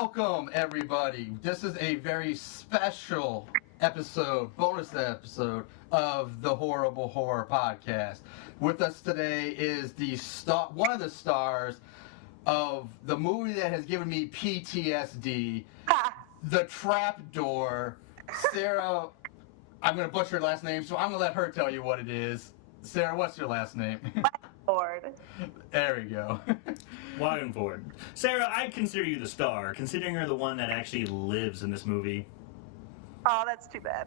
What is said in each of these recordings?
Welcome, everybody. This is a very special episode, bonus episode of the Horrible Horror Podcast. With us today is one of the stars of the movie that has given me PTSD, The Trapdoor, Sarah. I'm going to butcher her last name, so I'm going to let her tell you what it is. Sarah, what's your last name? Wagenvoord. There we go. Wagenvoord. Sarah, I consider you the star, considering you're the one that actually lives in this movie. Oh, that's too bad.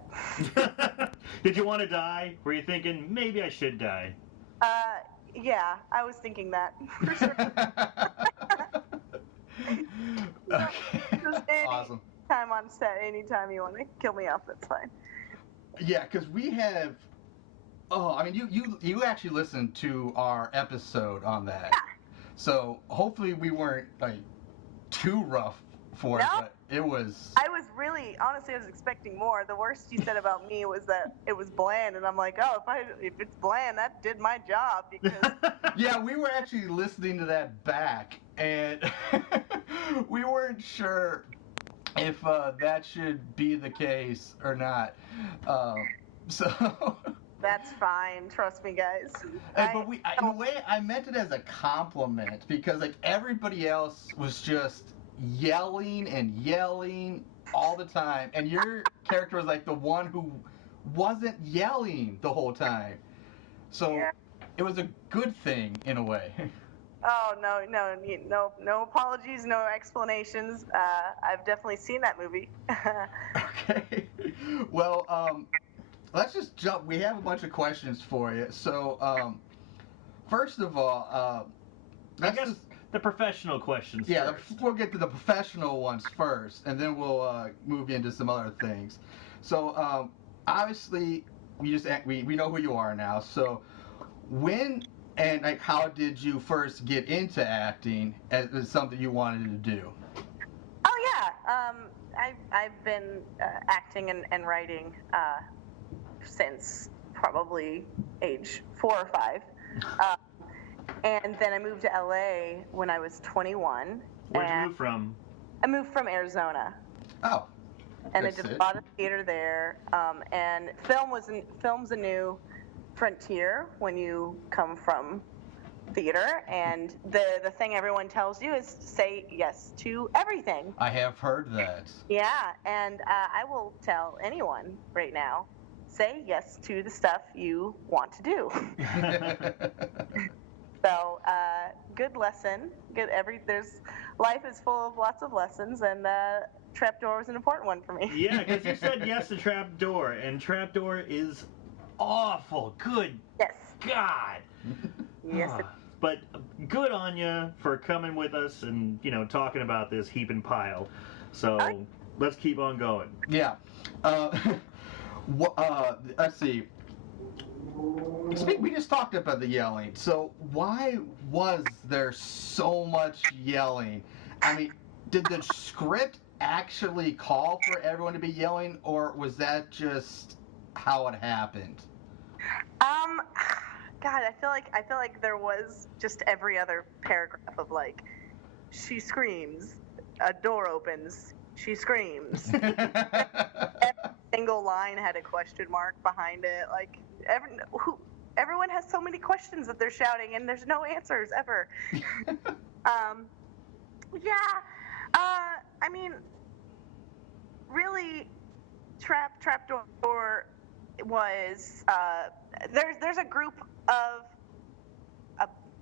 Did you want to die? Were you thinking, maybe I should die? Yeah, I was thinking that, for sure. Okay. Awesome. Time on set, anytime you want to kill me off, that's fine. Yeah, because we have... Oh, I mean, you actually listened to our episode on that. Yeah. So hopefully we weren't, like, too rough for it, but it was... Honestly, I was expecting more. The worst you said about me was that it was bland, and I'm like, oh, if it's bland, that did my job, because... Yeah, we were actually listening to that back, and we weren't sure if that should be the case or not. So... That's fine. Trust me, guys. But in a way, I meant it as a compliment, because like everybody else was just yelling and yelling all the time, and your character was like the one who wasn't yelling the whole time. So yeah. It was a good thing in a way. Oh, no apologies, no explanations. I've definitely seen that movie. Okay. Well, let's just jump. We have a bunch of questions for you. So, first of all, I guess the professional questions. Yeah, first. We'll get to the professional ones first, and then we'll move into some other things. So, obviously, we know who you are now. So, when and like how did you first get into acting as something you wanted to do? Oh yeah, I've been acting and writing since probably age 4 or 5. And then I moved to LA when I was 21. Where'd you move from? I moved from Arizona. Oh. And I did a lot of theater there. And film's a new frontier when you come from theater. And the thing everyone tells you is say yes to everything. I have heard that. Yeah, and I will tell anyone right now, say yes to the stuff you want to do. So, good lesson. Life is full of lots of lessons, and Trapdoor was an important one for me. Yeah, because you said yes to Trapdoor, and Trapdoor is awful. Good. Yes. God. Yes. But good on you for coming with us and talking about this heap and pile. So let's keep on going. Yeah. Let's see. We just talked about the yelling. So why was there so much yelling? I mean, did the script actually call for everyone to be yelling, or was that just how it happened? God, I feel like there was just every other paragraph of like, she screams, a door opens, she screams. Every single line had a question mark behind it. Like everyone has so many questions that they're shouting, and there's no answers ever. I mean, really, Trapdoor was there's a group of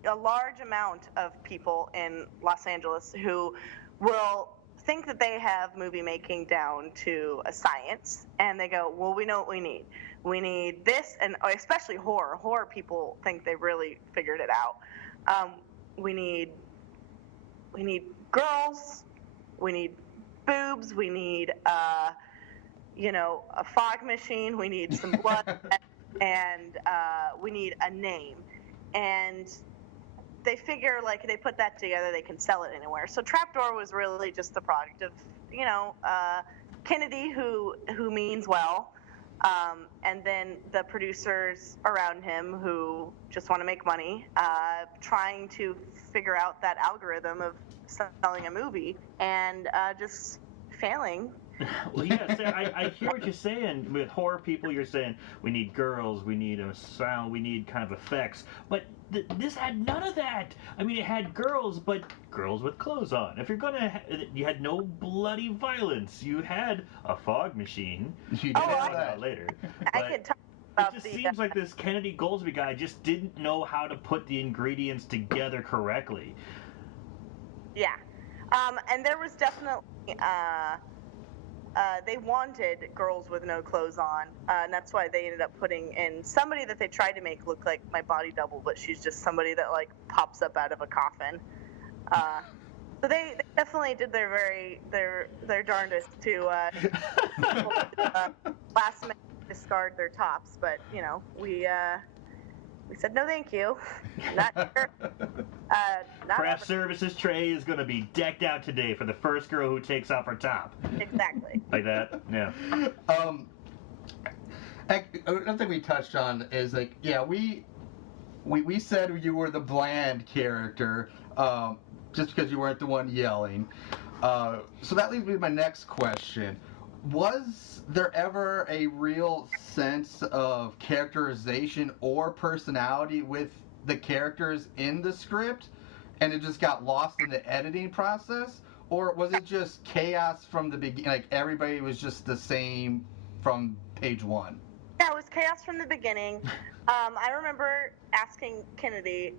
a large amount of people in Los Angeles who will think that they have movie making down to a science, and they go, well, we know what we need. We need this, and especially horror. Horror people think they really figured it out. We need girls. We need boobs. We need a fog machine. We need some blood, and we need a name. And they figure, like, they put that together, they can sell it anywhere. So Trapdoor was really just the product of, Kennedy, who means well, And then the producers around him who just want to make money, trying to figure out that algorithm of selling a movie and just failing. Well, yeah, Sarah, I hear what you're saying. With horror people, you're saying we need girls, we need a sound, we need kind of effects. But this had none of that. I mean, it had girls, but girls with clothes on. If you're gonna, you had no bloody violence. You had a fog machine. You We'll did talk have about that. later. I But could talk about it just seems like this Kennedy Goldsby guy just didn't know how to put the ingredients together correctly. Yeah. And there was definitely, they wanted girls with no clothes on, and that's why they ended up putting in somebody that they tried to make look like my body double, but she's just somebody that like pops up out of a coffin. So they definitely did their darndest to last minute discard their tops, but you know we said no, thank you. Not here. Not Craft ever. services tray is going to be decked out today for the first girl who takes off her top. Exactly. Like that? Yeah. Another thing we touched on is like, yeah, we said you were the bland character, just because you weren't the one yelling. So that leads me to my next question. Was there ever a real sense of characterization or personality with the characters in the script, and it just got lost in the editing process? Or was it just chaos from the beginning, like everybody was just the same from page one? Yeah, it was chaos from the beginning. I remember asking Kennedy,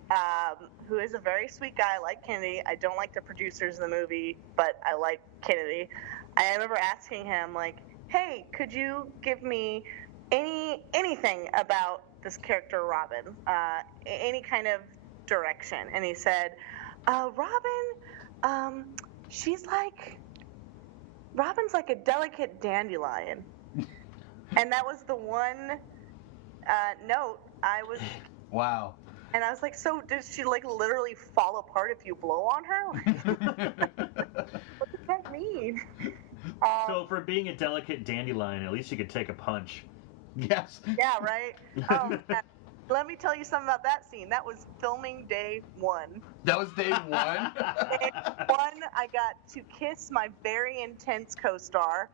who is a very sweet guy. I like Kennedy. I don't like the producers of the movie, but I like Kennedy. I remember asking him, like, hey, could you give me anything about this character, Robin? Any kind of direction? And he said, Robin, Robin's like a delicate dandelion. And that was the one note I was... Wow. And I was like, so does she like literally fall apart if you blow on her? What does that mean? So for being a delicate dandelion, at least you could take a punch. Yes. Yeah, right? Let me tell you something about that scene. That was filming day one. That was day one? Day one, I got to kiss my very intense co-star.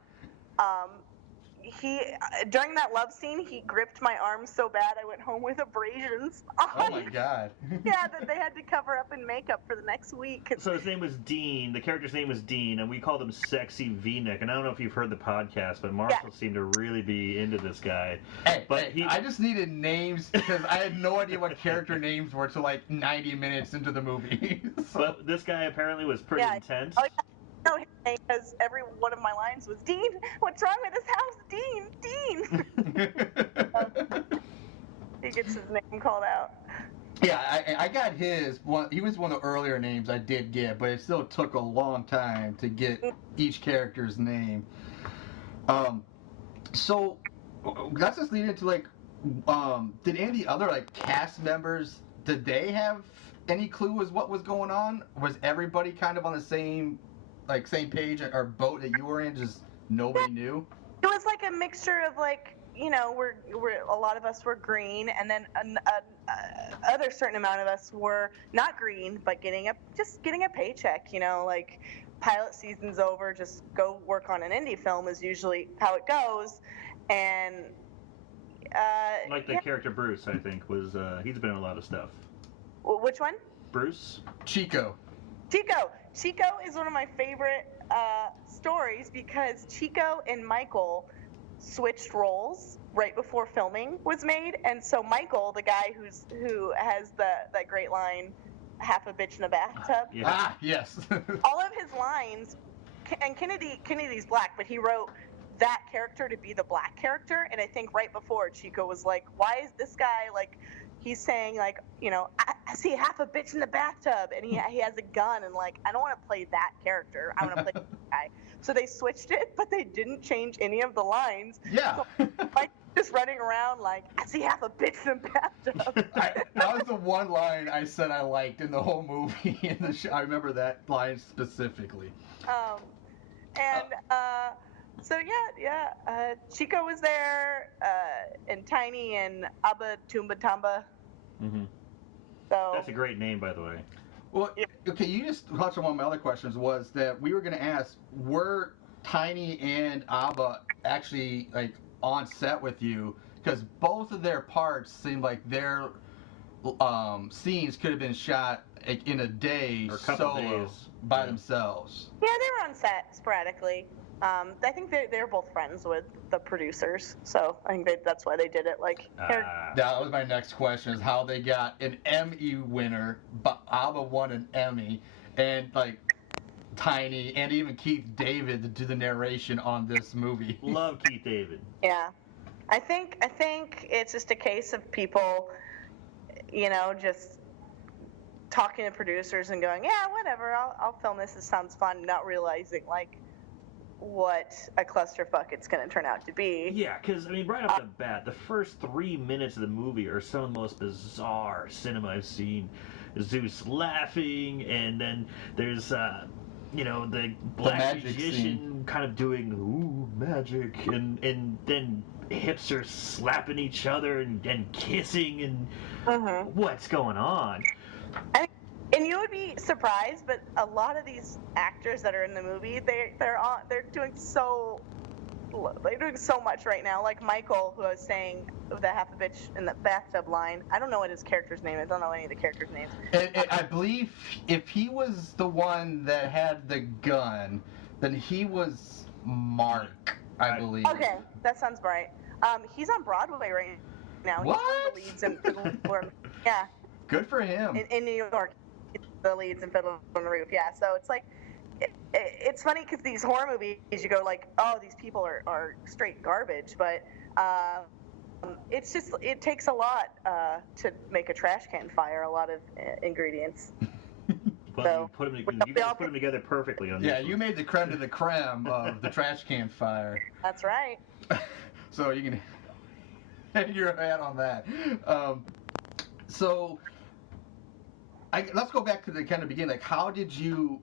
During that love scene, he gripped my arm so bad I went home with abrasions. Oh my God. Yeah, that they had to cover up in makeup for the next week. So his name was Dean. The character's name was Dean, and we called him Sexy V-Neck. And I don't know if you've heard the podcast, but Marshall seemed to really be into this guy. I just needed names because I had no idea what character names were till like 90 minutes into the movie. So. But this guy apparently was pretty intense. Oh, yeah. No, because every one of my lines was, Dean, what's wrong with this house? Dean! He gets his name called out. Yeah, I got his. He was one of the earlier names I did get, but it still took a long time to get each character's name. So that's just leading to like, did any of the other like cast members, did they have any clue as what was going on? Was everybody kind of on the same page or boat that you were in, just nobody knew? It was like a mixture of like, you know, we're a lot of us were green, and then other certain amount of us were not green, but getting a paycheck. You know, like pilot season's over, just go work on an indie film is usually how it goes, and like the character Bruce, I think was he's been in a lot of stuff. Which one? Bruce? Chico is one of my favorite stories because Chico and Michael switched roles right before filming was made, and so Michael, the guy who has that great line, half a bitch in a bathtub. Yeah. Ah, yes. All of his lines, and Kennedy's black, but he wrote that character to be the black character, and I think right before Chico was like, why is this guy like, he's saying like, you know, I see half a bitch in the bathtub, and he has a gun, and like, I don't want to play that character. I want to play this guy. So they switched it, but they didn't change any of the lines. Yeah. So, like, just running around like, I see half a bitch in the bathtub. That was the one line I said I liked in the whole movie. In the show. I remember that line specifically. Chico was there, and Tiny and Abba Tumba Tamba. Mm-hmm. So That's a great name, by the way. Well, okay, you just touched on one of my other questions, was that we were going to ask, were Tiny and Abba actually like on set with you? Because both of their parts seemed like their scenes could have been shot like, in a day, Or a couple solo, days. by themselves. yeah, they were on set sporadically. I think they're both friends with the producers, so I think that's why they did it. Like, That was my next question: is how they got an Emmy winner, but ABBA won an Emmy, and like Tiny and even Keith David to do the narration on this movie. Love Keith David. yeah, I think it's just a case of people, just talking to producers and going, yeah, whatever, I'll film this. It sounds fun, not realizing like what a clusterfuck it's going to turn out to be. Yeah, because, I mean, right off the bat, the first 3 minutes of the movie are some of the most bizarre cinema I've seen. Zeus laughing, and then there's, the black magician kind of doing, ooh, magic, and then hipsters slapping each other and kissing, and what's going on? And you would be surprised, but a lot of these actors that are in the movie, they're doing so much right now. Like Michael, who I was saying, the half a bitch in the bathtub line. I don't know what his character's name is. I don't know any of the characters' names. I believe if he was the one that had the gun, then he was Mark, I believe. Okay, that sounds right. He's on Broadway right now. What? He's one of the leads in yeah. Good for him. In New York, the leads in Fiddler on the Roof. Yeah, so it's like, it's funny because these horror movies, you go like, oh, these people are straight garbage, but it's just, it takes a lot to make a trash can fire, a lot of ingredients. Well, you guys put them together perfectly on this. Yeah, you made the creme de la creme of the trash can fire. That's right. So you can hang your hat on that. Let's go back to the kind of beginning. Like, how did you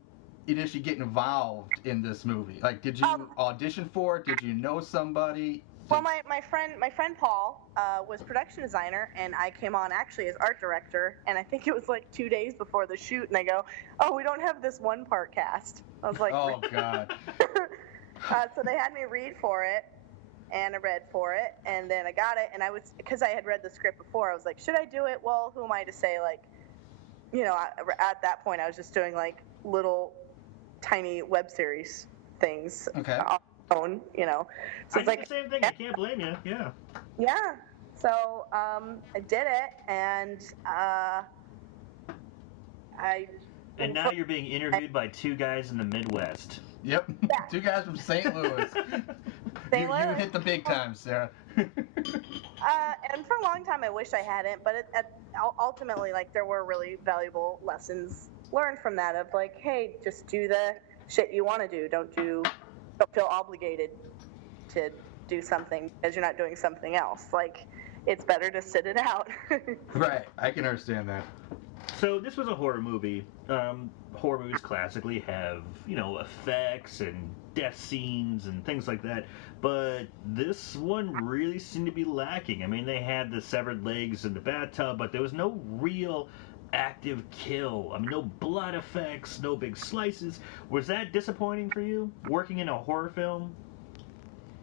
initially get involved in this movie? Like, did you audition for it? Did you know somebody? Well, my friend Paul was production designer, and I came on actually as art director. And I think it was like 2 days before the shoot, and they go, "Oh, we don't have this one part cast." I was like, "Oh God." So they had me read for it, and I read for it, and then I got it. And because I had read the script before, I was like, "Should I do it?" Well, who am I to say? Like, at that point, I was just doing like little, tiny web series things. Okay. On so it's like the same thing. I can't blame you. Yeah. Yeah. So I did it, and And now you're being interviewed by two guys in the Midwest. Yep. Yeah. Two guys from St. Louis. You hit the big time, Sarah. And for a long time, I wish I hadn't, but ultimately, like, there were really valuable lessons learned from that. Of like, hey, just do the shit you want to do. Don't feel obligated to do something because you're not doing something else. Like, it's better to sit it out. Right. I can understand that. So this was a horror movie. Horror movies classically have, effects and death scenes and things like that. But this one really seemed to be lacking. I mean, they had the severed legs in the bathtub, but there was no real active kill. I mean, no blood effects, no big slices. Was that disappointing for you, working in a horror film?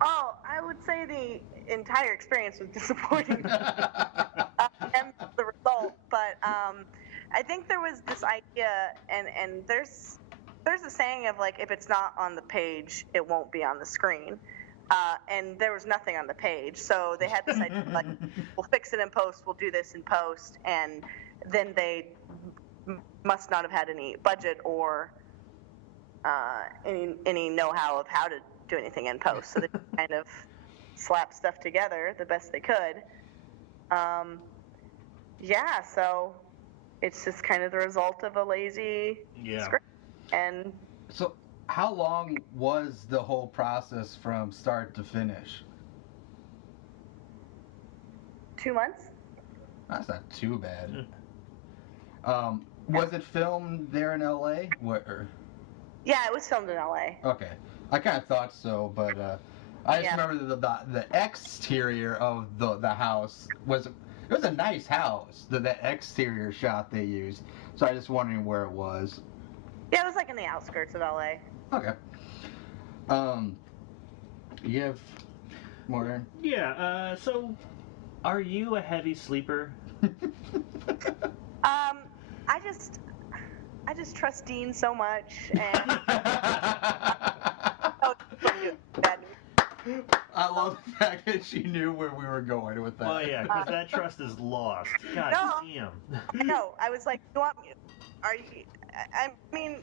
Oh, I would say the entire experience was disappointing. And the result, but I think there was this idea, and there's a saying of like, if it's not on the page, it won't be on the screen. And there was nothing on the page, so they had this idea like, we'll fix it in post, we'll do this in post, and then they must not have had any budget or any know-how of how to do anything in post, so they kind of slapped stuff together the best they could. Yeah, so it's just kind of the result of a lazy script. And so, how long was the whole process from start to finish? 2 months. That's not too bad. Was it filmed there in LA? Yeah, it was filmed in LA. Okay, I kind of thought so, but I just remember the exterior of the house was a nice house. The exterior shot they used. So I was just wondering where it was. Yeah, it was like in the outskirts of LA. Okay. You have more, Aaron? Yeah. So, are you a heavy sleeper? I just trust Dean so much, and oh, bad news. I love the fact that she knew where we were going with that. Well, yeah, because that trust is lost. God damn. No, I was like, you want me? Are you? I mean,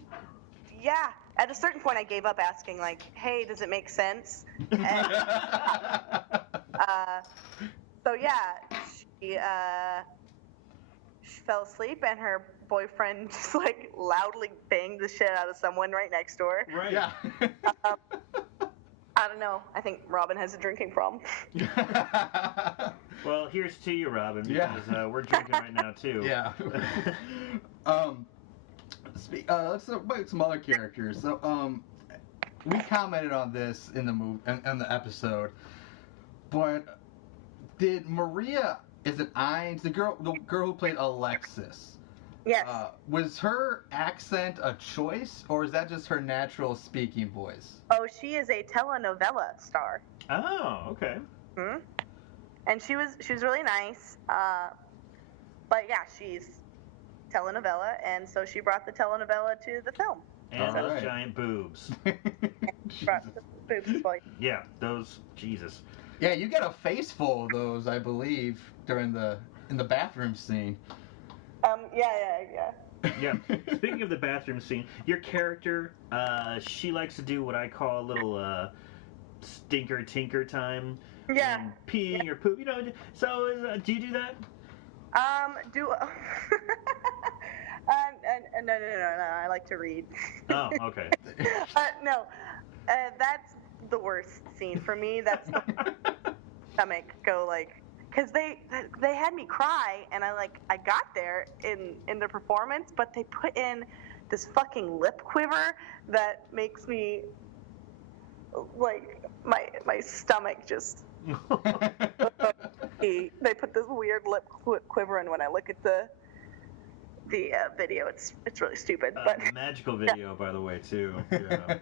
yeah. At a certain point, I gave up asking, like, hey, does it make sense? And, so yeah, she fell asleep, and her boyfriend just like loudly banged the shit out of someone right next door. Right. Yeah. I don't know. I think Robin has a drinking problem. Well, here's to you, Robin, because we're drinking right now too. Yeah. Let's talk about some other characters. So, we commented on this in the in the episode, but did Maria? Is it Ines, the girl who played Alexis? Yes. Was her accent a choice, or is that just her natural speaking voice? Oh, she is a telenovela star. Oh, okay. Hmm. And she was really nice. But yeah, she's telenovela, and so she brought the telenovela to the film. And All those right. giant boobs. She brought the boobs as well. Yeah, those. Jesus. Yeah, you got a face full of those, I believe, in the bathroom scene. Yeah. Yeah. Speaking of the bathroom scene, your character, she likes to do what I call a little stinker tinker time. Yeah. And peeing or poop, So, do you do that? No. I like to read. Oh, okay. No, that's the worst scene for me. That's the stomach go like, because they had me cry, and I got there in the performance, but they put in this fucking lip quiver that makes me like my stomach just. They put this weird lip quiver in when I look at the video. It's really stupid, but magical video, by the way, too. Yeah.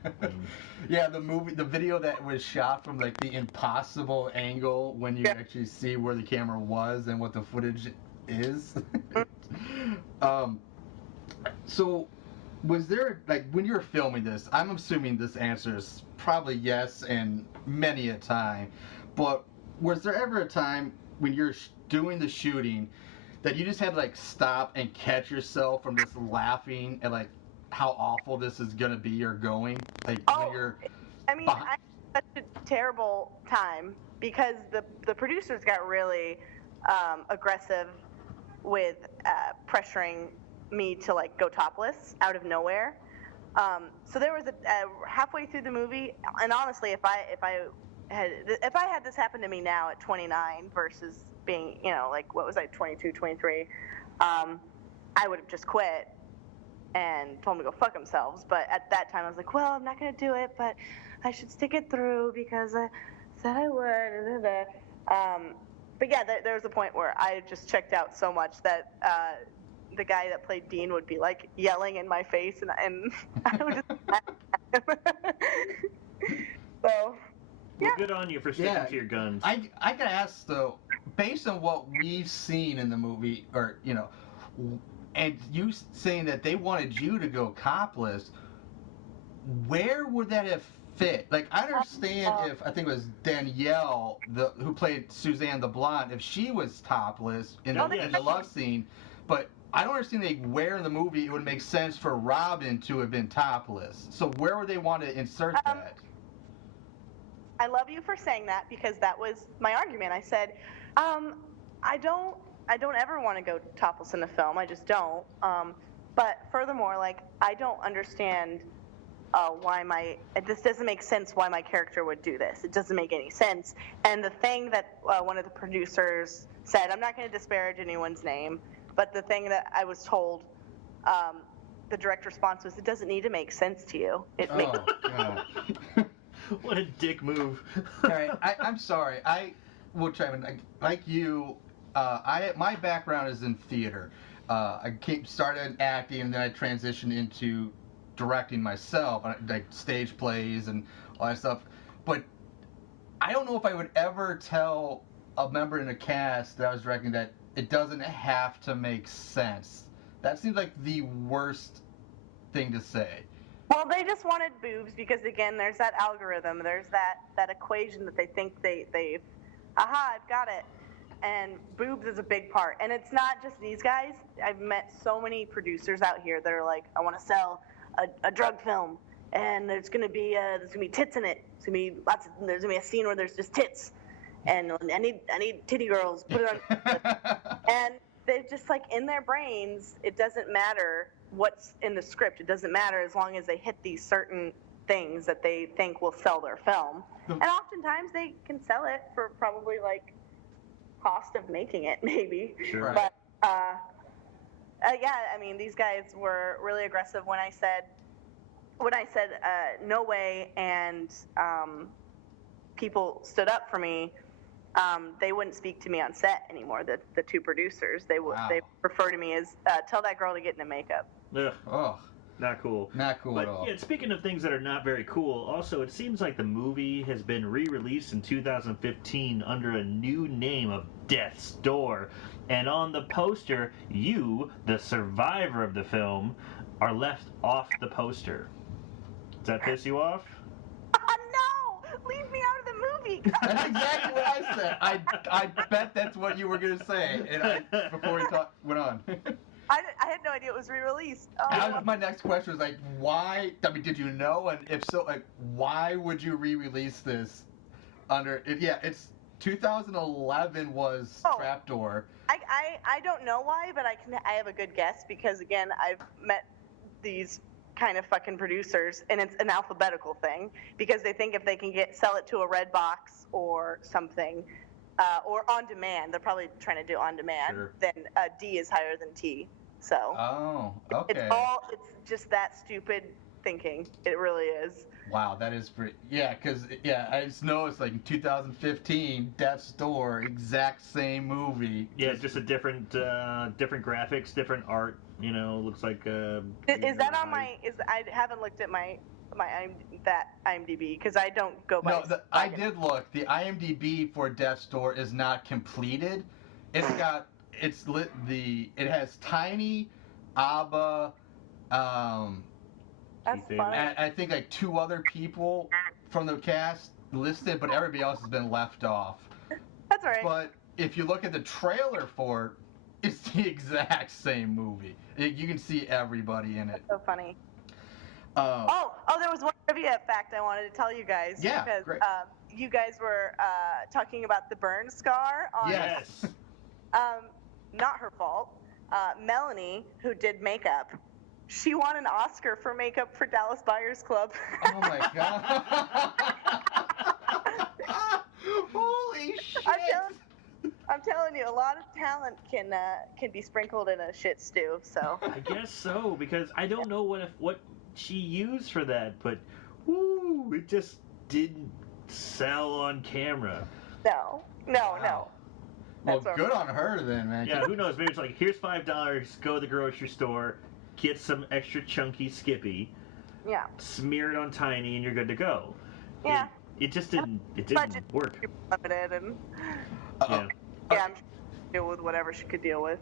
Yeah, the video that was shot from like the impossible angle when you actually see where the camera was and what the footage is. So was there, like, when you were filming this, I'm assuming this answer is probably yes, and many a time, but was there ever a time when you're doing the shooting that you just had to like stop and catch yourself from just laughing at like how awful this is gonna be or going? Like when you're I mean, I had such a terrible time because the producers got really aggressive with pressuring me to like go topless out of nowhere. So there was a halfway through the movie, and honestly, if I had this happen to me now at 29 versus being, like, what was I, 22, 23, I would have just quit and told them to go fuck themselves. But at that time, I was like, well, I'm not going to do it, but I should stick it through because I said I would. But yeah, there was a point where I just checked out so much that the guy that played Dean would be like yelling in my face, and I would just so. Well, good on you for sticking to your guns. I gotta ask though, based on what we've seen in the movie, or and you saying that they wanted you to go topless, where would that have fit? Like, I understand if I think it was Danielle, who played Suzanne the blonde, if she was topless in the love scene, but I don't understand like where in the movie it would make sense for Robin to have been topless. So where would they want to insert that? I love you for saying that because that was my argument. I said, I don't ever want to go topless in a film. I just don't. But furthermore, like, I don't understand why this doesn't make sense why my character would do this. It doesn't make any sense. And the thing that one of the producers said, I'm not going to disparage anyone's name, but the thing that I was told, the direct response was, it doesn't need to make sense to you. It makes What a dick move. All right, I'm sorry. I will chime in. Like you, my background is in theater. I started in acting, and then I transitioned into directing myself, like stage plays and all that stuff. But I don't know if I would ever tell a member in a cast that I was directing that it doesn't have to make sense. That seems like the worst thing to say. Well, they just wanted boobs because, again, there's that algorithm. There's that equation that they think they've, I've got it. And boobs is a big part. And it's not just these guys. I've met so many producers out here that are like, I want to sell a drug film, and there's gonna be tits in it. There's gonna be a scene where there's just tits, and I need titty girls. Put it on. And they're just like, in their brains, it doesn't matter what's in the script. It doesn't matter as long as they hit these certain things that they think will sell their film. And oftentimes they can sell it for probably like cost of making it, maybe. Sure. But yeah, I mean, these guys were really aggressive when I said no way, and people stood up for me. They wouldn't speak to me on set anymore. The two producers, they refer to me as tell that girl to get into makeup. Ugh. Oh, Not cool. not cool But at all. yeah, speaking of things that are not very cool, also it seems like the movie has been re-released in 2015 under a new name of Death's Door. And on the poster, you, the survivor of the film, are left off the poster. Does that piss you off? No! Leave me out of the movie! That's exactly what I said. I bet that's what you were gonna say, and before we went on. I had no idea it was re-released. Oh, That was my next question. Was like, why? I mean, did you know? And if so, like, why would you re-release this under? It's 2011 was Trapdoor. I don't know why, but I have a good guess because, again, I've met these kind of fucking producers, and it's an alphabetical thing because they think if they can sell it to a red box or something, or on demand, they're probably trying to do on demand. Sure. Then D is higher than T. So Oh, okay. it's just that stupid thinking. It really is. Wow, that is pretty. Yeah, because I just noticed like in 2015, Death's Door, exact same movie. Yeah, just a different graphics, different art. You know, looks like. Is that on my? I haven't looked at my IMDb because I don't go by. No, I did look. The IMDb for Death's Door is not completed. It has Tiny, Abba, That's Keith funny. and I think like two other people from the cast listed, but everybody else has been left off. That's all right. But if you look at the trailer for it, it's the exact same movie. You can see everybody in it. So funny. Um, There was one trivia fact I wanted to tell you guys. Yeah, because, great. You guys were talking about the burn scar on. Yes. Not her fault. Melanie, who did makeup, she won an Oscar for makeup for Dallas Buyers Club. Oh my god. Holy shit. I'm telling you, a lot of talent can be sprinkled in a shit stew. So. I guess so, because I don't know what she used for that, but woo, it just didn't sell on camera. No. Wow. Well, That's good on her then, man. Yeah, who knows? Maybe it's like, here's $5, go to the grocery store, get some extra chunky Skippy, Yeah. smear it on Tiny, and you're good to go. Yeah. It just didn't Budget work. limited, and Yeah. yeah, I'm sure she could deal with whatever she could deal with.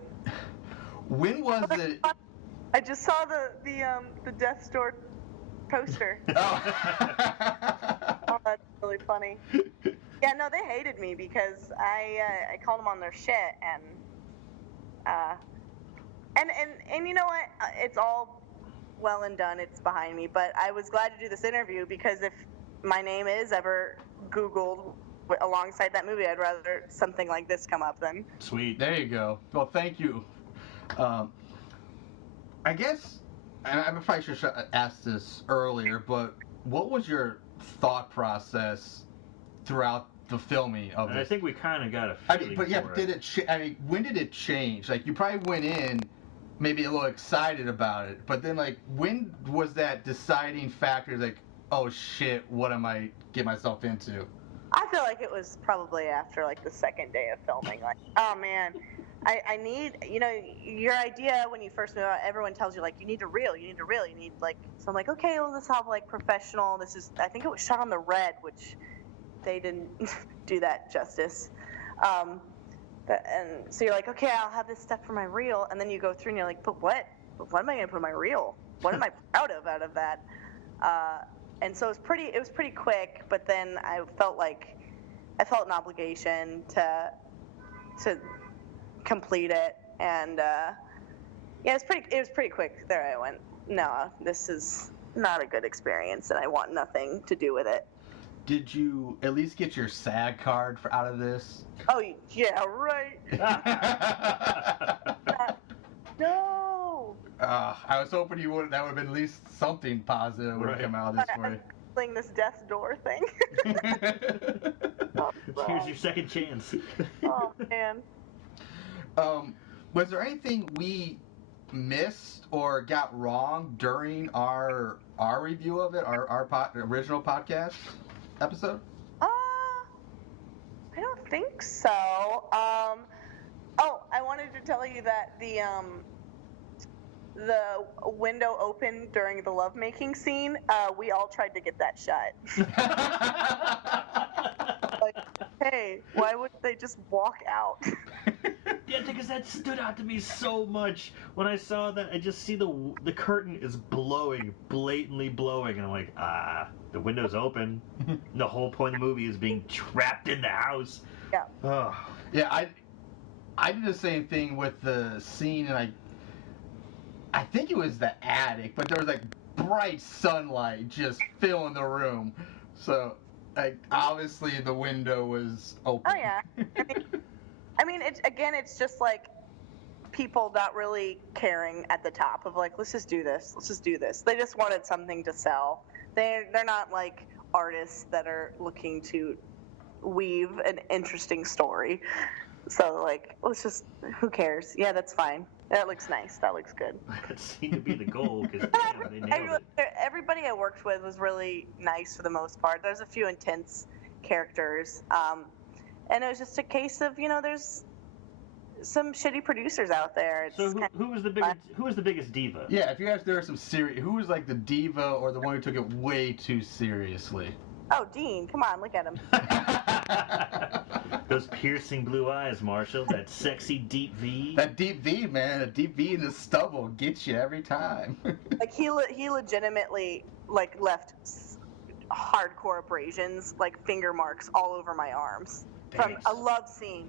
When was it? I just saw the Death's Door poster. Oh. Oh, that's really funny. Yeah, no, they hated me because I called them on their shit, and you know what? It's all well and done. It's behind me, but I was glad to do this interview because if my name is ever Googled alongside that movie, I'd rather something like this come up than. Sweet. There you go. Well, thank you. I guess, and I probably should have asked this earlier, but what was your thought process throughout the filming of And I this? think we kind of got a I feeling mean, but yeah, for did it? When did it change? Like, you probably went in maybe a little excited about it, but then like, when was that deciding factor? Like, oh shit, what am I get myself into? I feel like it was probably after like the second day of filming. Like, oh man, I need, your idea when you first move out, everyone tells you like you need to reel, you need like. So I'm like, okay, well this have like professional. I think it was shot on the red, which they didn't do that justice. And so you're like, okay, I'll have this stuff for my reel, and then you go through and you're like, but what? But what am I gonna put in my reel? What am I proud of out of that? And so it was pretty quick, but then I felt an obligation to complete it, and it was pretty quick. There I went, no, this is not a good experience, and I want nothing to do with it. Did you at least get your SAG card out of this? Oh yeah, right. No. I was hoping you would. That would have been at least something positive would have come out of this for you. Playing this death's door thing. Here's your second chance. Oh man. Was there anything we missed or got wrong during our review of it, our original podcast episode? I don't think so. I wanted to tell you that the window opened during the lovemaking scene. We all tried to get that shut. Like, hey, why wouldn't they just walk out? Yeah, because that stood out to me so much. When I saw that, I just see the curtain is blowing, blatantly blowing, and I'm like, the window's open. The whole point of the movie is being trapped in the house. Yeah. Oh. Yeah, I did the same thing with the scene, and I think it was the attic, but there was like bright sunlight just filling the room. So, like, obviously the window was open. Oh yeah. I mean, it's just like people not really caring at the top of like, let's just do this. They just wanted something to sell. They're not like artists that are looking to weave an interesting story. So like, who cares? Yeah, that's fine. That looks nice. That looks good. That seemed to be the goal, because they nailed it. Everybody I worked with was really nice for the most part. There's a few intense characters. And it was just a case of, there's some shitty producers out there. So who was the biggest diva? Yeah, if you ask, there are some serious. Who was like the diva or the one who took it way too seriously? Oh, Dean, come on, look at him. Those piercing blue eyes, Marshall. That sexy deep V. That deep V, man. A deep V in the stubble gets you every time. Like he legitimately like left hardcore abrasions, like finger marks all over my arms. From a love scene.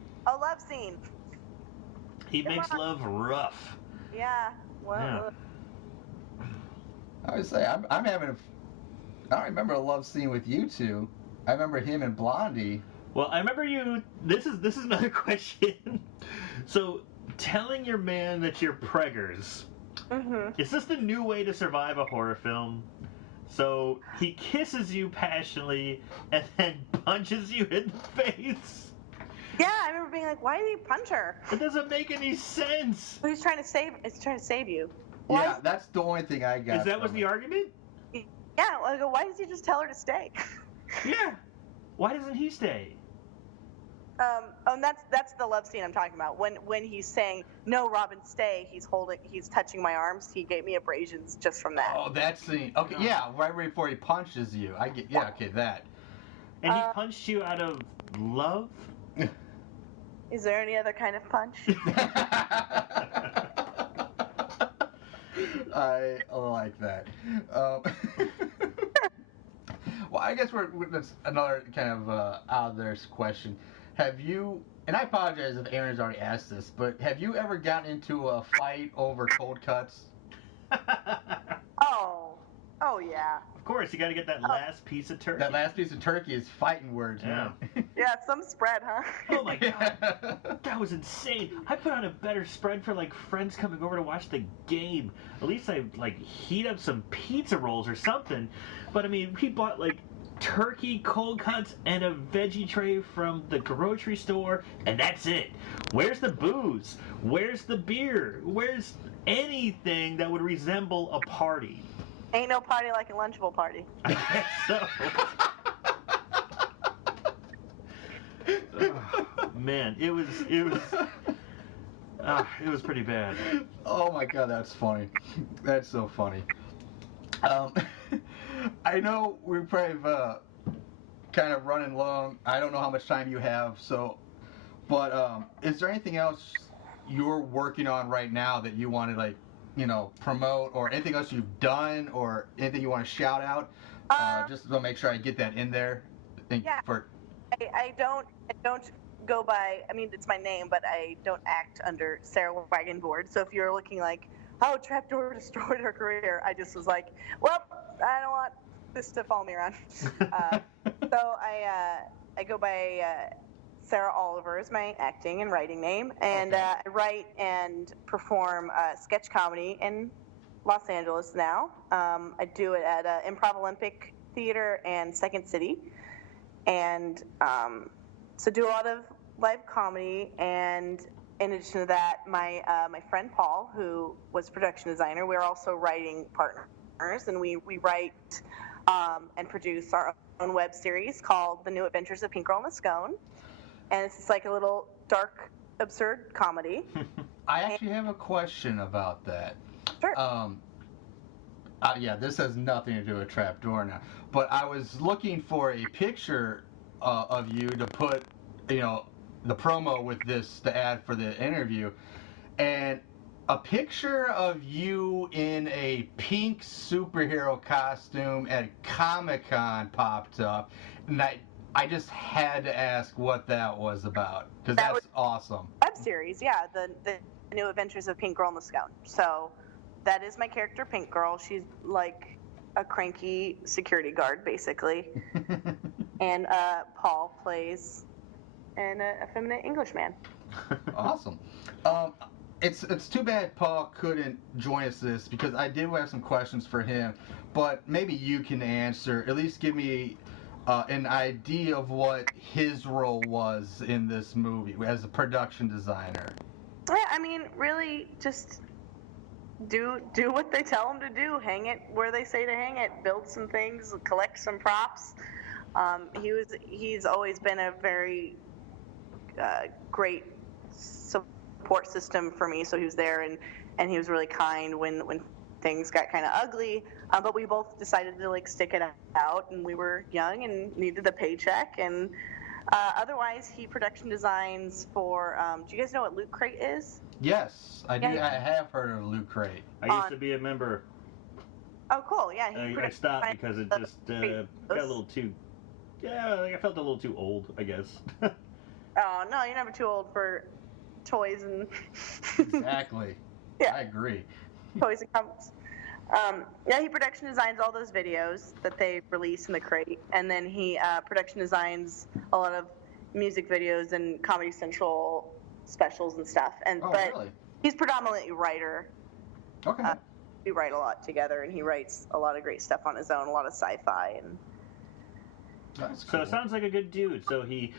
He makes love rough. Yeah. Well. Yeah. I would say I'm having I don't remember a love scene with you two. I remember him and Blondie. Well, I remember you. This is another question. So, telling your man that you're preggers. Mm-hmm. Is this the new way to survive a horror film? So he kisses you passionately and then punches you in the face. Yeah, I remember being like, "Why did he punch her?" It doesn't make any sense. He's trying to save you. Yeah, that's the only thing I got. Is that was the argument? Yeah, I go, why does he just tell her to stay? Yeah. Why doesn't he stay? And that's the love scene I'm talking about. When he's saying, "No, Robin, stay," he's touching my arms. He gave me abrasions just from that. Oh, that scene. Okay, yeah, right before he punches you. I get. Yeah, okay, that. And he punched you out of love? Is there any other kind of punch? I like that. Well, I guess that's another kind of out of there question. Have you, and I apologize if Aaron's already asked this, but have you ever gotten into a fight over cold cuts? Oh yeah. Of course, you got to get that last piece of turkey. That last piece of turkey is fighting words, man. Yeah, some spread, huh? Oh my god, that was insane. I put on a better spread for like friends coming over to watch the game. At least I like heat up some pizza rolls or something. But I mean, we bought like turkey, cold cuts, and a veggie tray from the grocery store, and that's it. Where's the booze? Where's the beer? Where's anything that would resemble a party? Ain't no party like a Lunchable party. I guess so. Oh, man, it was pretty bad. Oh my god, that's funny. That's so funny. I know we're probably kind of running long. I don't know how much time you have, but is there anything else you're working on right now that you want to promote, or anything else you've done, or anything you want to shout out? Just to make sure I get that in there. Yeah. I don't go by. I mean, it's my name, but I don't act under Sarah Wagenvoord. So if you're looking like, oh, Trapdoor destroyed her career, I just was like, well, I don't want this to follow me around. So I go by Sarah Oliver is my acting and writing name, and I write and perform sketch comedy in Los Angeles now. I do it at Improv Olympic Theater and Second City, and so do a lot of live comedy. And in addition to that, my friend Paul, who was production designer, we're also writing partners, and we write and produce our own web series called The New Adventures of Pink Girl and the Scone. And it's just like a little dark, absurd comedy. I actually have a question about that. Sure. Yeah, this has nothing to do with Trapdoor now, but I was looking for a picture of you to put, the promo with the ad for the interview, and a picture of you in a pink superhero costume at Comic-Con popped up, and I just had to ask what that was about, because that's awesome. Web series, yeah, the New Adventures of Pink Girl and the Scone. So that is my character, Pink Girl. She's like a cranky security guard, basically. And Paul plays an effeminate Englishman. Awesome. It's too bad Paul couldn't join us this, because I did have some questions for him, but maybe you can answer, at least give me an idea of what his role was in this movie as a production designer. Yeah, I mean, really, just do what they tell him to do. Hang it where they say to hang it. Build some things. Collect some props. He's always been a very great support system for me. So he was there, and he was really kind when things got kind of ugly. But we both decided to stick it out, and we were young and needed a paycheck. And otherwise, he production designs for. Do you guys know what Loot Crate is? Yes, I do. Yeah. I have heard of Loot Crate. I used to be a member. Oh, cool! Yeah, I stopped because it just got a little too. Yeah, I felt a little too old, I guess. Oh no, you're never too old for toys and. Exactly. Yeah. I agree. Toys and comics. Yeah, he production designs all those videos that they release in the crate, and then he production designs a lot of music videos and Comedy Central specials and stuff. But really? He's predominantly a writer. Okay. We write a lot together, and he writes a lot of great stuff on his own, a lot of sci-fi. And that's cool. So it sounds like a good dude. So he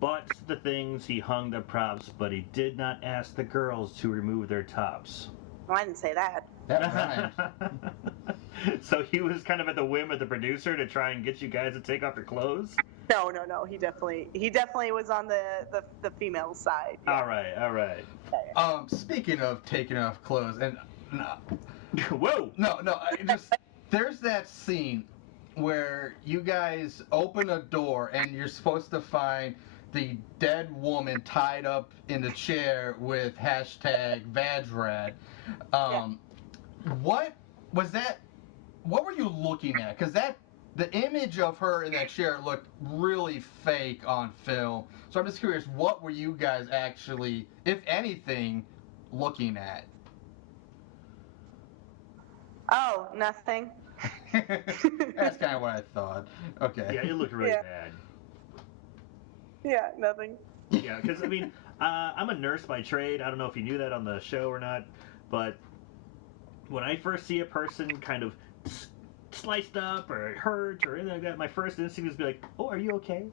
bought the things, he hung the props, but he did not ask the girls to remove their tops. Well, I didn't say that. That rhymes. So he was kind of at the whim of the producer to try and get you guys to take off your clothes? No. He definitely was on the female side. Yeah. All right. Speaking of taking off clothes, and whoa! No, there's that scene where you guys open a door and you're supposed to find the dead woman tied up in the chair with #VagRad. What was that? What were you looking at? Because the image of her in that chair looked really fake on film. So I'm just curious, what were you guys actually, if anything, looking at? Oh, nothing. That's kind of what I thought. Okay. Yeah, it looked really bad. Yeah, nothing. Yeah, because, I mean, I'm a nurse by trade. I don't know if you knew that on the show or not, but when I first see a person kind of sliced up or hurt or anything like that, my first instinct is to be like, oh, are you okay?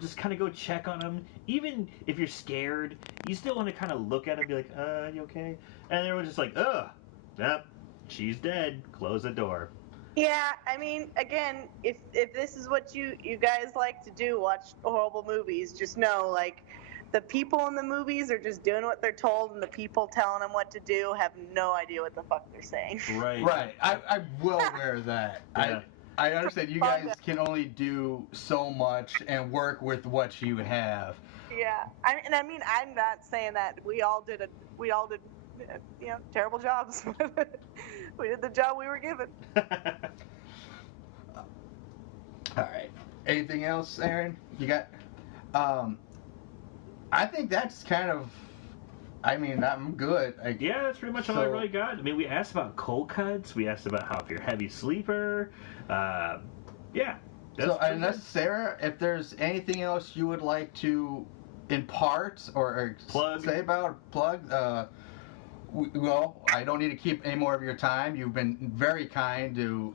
Just kind of go check on them. Even if you're scared, you still want to kind of look at it and be like, you okay? And everyone's just like, yep, she's dead. Close the door. Yeah, I mean, again, if this is what you guys like to do, watch horrible movies, just know, like, the people in the movies are just doing what they're told, and the people telling them what to do have no idea what the fuck they're saying. Right. Right. I'm well aware of that. Yeah. I understand you guys can only do so much and work with what you have. Yeah, I mean, I'm not saying that we all did, terrible jobs. We did the job we were given. All right. Anything else, Aaron? You got? I think that's kind of. I mean, I'm good. Yeah, that's pretty much all I really got. I mean, we asked about cold cuts. We asked about how if you're a heavy sleeper. Yeah. So, unless Sarah, if there's anything else you would like to impart or say about plug, well, I don't need to keep any more of your time. You've been very kind to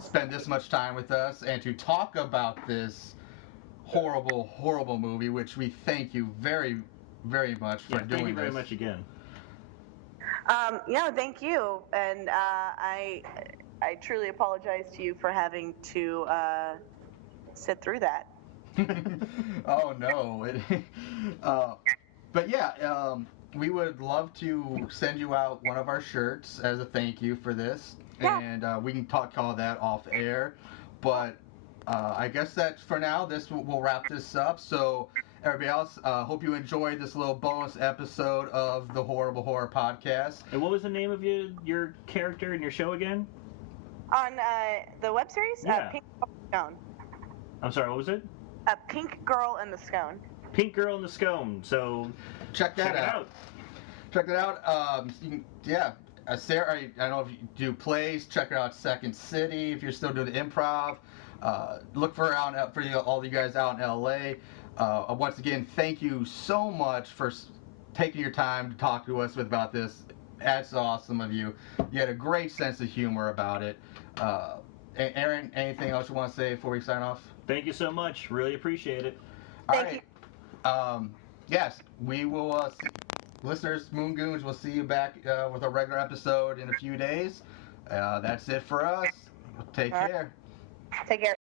spend this much time with us and to talk about this horrible, horrible movie, which we thank you very, very much for doing this. Thank you very much again. Yeah, thank you, and I truly apologize to you for having to sit through that. Oh no! But yeah, we would love to send you out one of our shirts as a thank you for this, and we can talk all that off air. But I guess that for now, we'll wrap this up. So everybody else, hope you enjoyed this little bonus episode of the Horrible Horror Podcast. And what was the name of your character in your show again? On the web series, Pink Girl and the Scone. I'm sorry, what was it? Pink Girl and the Scone. Pink Girl and the Scone. So check that out. Check it out. Sarah, I don't know if you do plays. Check it out. Second City. If you're still doing improv, look for all you guys out in LA. Once again, thank you so much for taking your time to talk to us about this. That's awesome of you. You had a great sense of humor about it. Aaron, anything else you want to say before we sign off? Thank you so much. Really appreciate it. Thank you. Yes, we will, listeners, Moon Goons, we'll see you back with a regular episode in a few days. That's it for us. Take care. Take care.